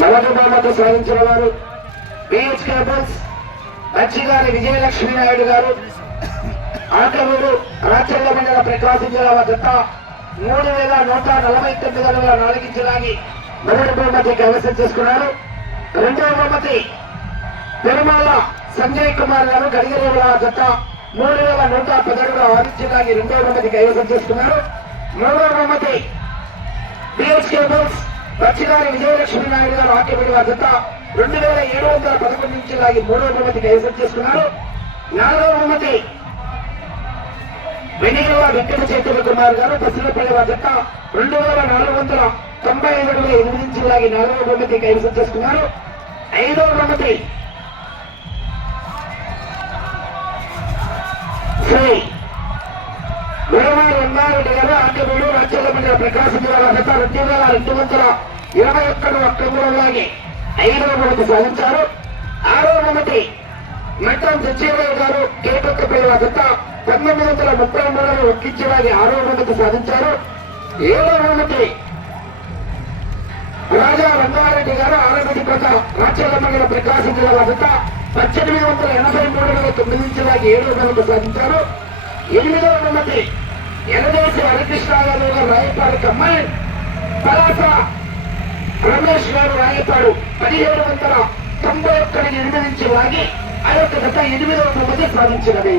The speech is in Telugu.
మొదటి బహుమతి సాధించిన వారు బిహెచ్ కేబుల్స్ మచ్చిగారి విజయలక్ష్మి నాయుడు గారు ఆటవూరు రాచల్ల మండల ప్రకాశం జిల్లా మూడు వేల నూట నలభై తొమ్మిది అడుగుల నాలుగించడానికి మొదటి బహుమతి కైవసం చేసుకున్నారు. రెండవ బహుమతి తిరుమల సంజయ్ కుమార్ గారు గడిగరేవుల జత మూడు వేల నూట పదడుగుల ఆదిత్యలాగి రెండవ బహుమతి కైవసం చేసుకున్నారు. మూడవ బహుమతి బిహెచ్ కేబుల్స్ రచ్చిగారి విజయలక్ష్మి నాయుడు గారు ఆటవిడి జత రెండు వేల ఏడు వందల పదకొండు నుంచి లాగి మూడవ బహుమతి కైవసం చేసుకున్నారు. నాలుగవ బహుమతి వెనిగల వెంకట చైతన్య కుమార్ గారు. పసిలపల్లి వద్ద రెండు వేల నాలుగు వందల తొంభై ఐదు అడుగుల ఎనిమిది నుంచి లాగి నాలుగవ బహుమతి కైవసం చేసుకున్నారు. ఐదవ బహుమతి శ్రీ రంగారెడ్డి గారు ఆంధ్రప్రదేశ్ రాజ్యాల ప్రకాశం జిల్లా గత రెండు వేల రెండు వందల ఇరవై ఒక్కడు అక్టోబర్ ఐదవ బహుమతి సాధించారు ఆరవ బహుమతి మెట్రం సత్యరావు గారు కేపక్కపల్లి వద్ద పంతొమ్మిది వందల ముప్పై మూడులో ఒక్కించేలాగి ఆరో బహుమతి సాధించారు ఏడవ బహుమతి రాజా రంగారెడ్డి గారు ప్రకాశం జిల్లా వద్ద పద్దెనిమిది వందల ఎనభై మూడులో తొమ్మిది నుంచి ఏడవ సాధించారు. ఎనిమిదవ బహుమతి ఎనదేశి హరికృష్ణ గారు రాయపాడు కమ్మాయి పలాస రమేష్ గారు రాయపాడు పదిహేడు వందల తొంభై ఒక్కటి ఎనిమిది నుంచి లాగి ఆ యొక్క గత ఎనిమిదవ ప్రభుత్వం సాధించినది